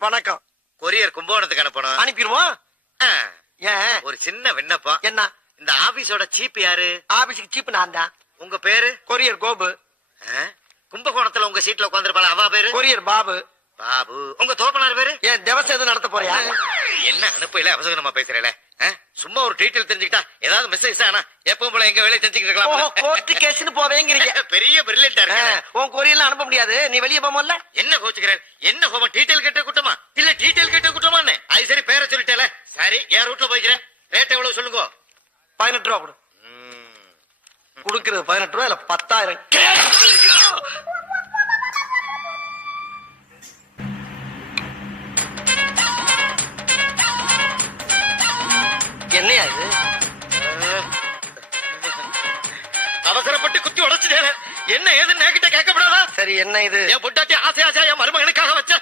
வணக்கம். கொரியர் கும்பகோணத்துக்கு அனுப்பணும். அனுப்பிடுவோம். ஆ, ஏன் ஒரு சின்ன விண்ணப்பம். என்ன? இந்த ஆபீஸோட சீப் யாரு? ஆபீஸுக்கு சீப்பு நான் தான். உங்க பேரு? கொரியர் கோபு. ஆ, கும்பகோணத்துல உங்க சீட்ல உட்காந்துருப்பாள் அவ பேரு? கொரியர் பாபு. பாபு. உங்க தோப்பனார் பேரு? ஏன் திவசம் எதுவும் நடத்த போறியா? என்ன அனுப்பையில அவசரமா பேசுறேல? சும்மா ஒரு டீட்டெயில் தெரிஞ்சுக்கிட்டா ஏதாவது மெசேஜ் ஆனா எப்பவும் போல எங்க வேலையை செஞ்சுக்கிட்டு இருக்கலாம். கோர்ட்டு கேஸ்னு போவேங்கிறீங்க. பெரிய பிரில்லியன்டா இருக்கு. உன் கொரியர்லாம் அனுப்ப முடியாது. நீ வெளியே போமல்ல. என்ன கோச்சுக்கிறேன்? என்ன கோபம்? டீட்டெயில் கேட்ட குட்டமா இல்ல டீட்டெயில் கேட்ட குட்டமான்னு? அது சரி, பேரை சொல்லிட்டேல. சரி, என் ரூட்ல போய்க்கிறேன். ரேட் எவ்வளவு சொல்லுங்க. 18 ரூபா கொடு. குடுக்கிறது 18 ரூபா இல்ல 10,000. என்னையா இது? அவசரப்பட்டு குத்தி உடைச்சுட்டே. என்ன ஏதுன்னு என்கிட்ட கேட்கப்படாதா? சரி, என்ன இது? என் பொட்டாட்டி ஆசை ஆசையா என் மருமகனுக்காக வச்ச